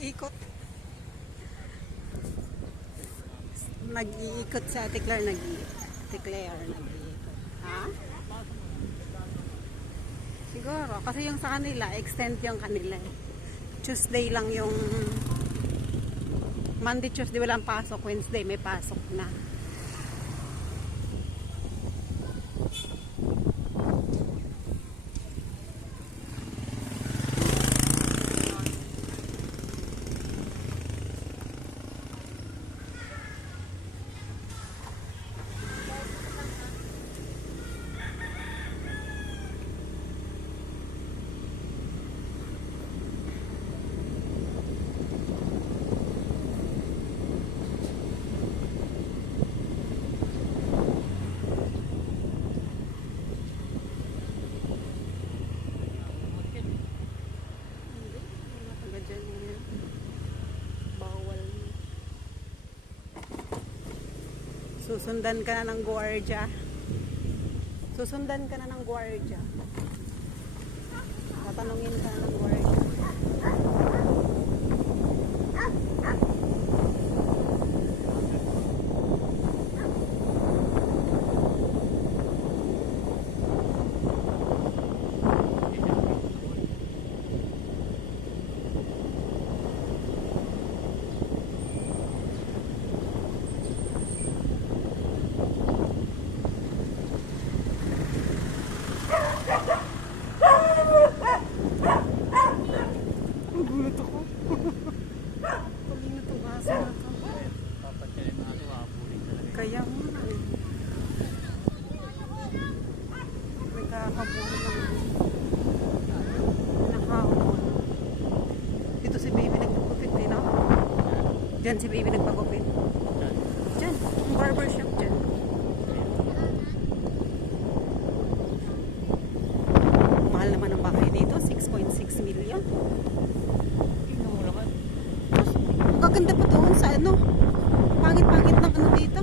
ikot. Nag-iikot sa Ate Claire, nag-iikot. Ha? Siguro, kasi yung sa kanila, extend yung kanila. Tuesday lang yung Monday, Tuesday walang pasok, Wednesday may pasok na. Susundan ka na ng gwardiya. Tatanungin ka na ng gwardiya. Nagulat ako. Pagina itong aso na ito. Kaya nga eh. Nagkakabuli lang. Nakahon. Dito si baby nagpagupit eh, no? Diyan si baby nagpagupit. Diyan. Yung barbershop dyan. Mahal naman ang bahay dito. 6.6 million. Gaganda pa doon sa ano. Pangit-pangit ng ano dito.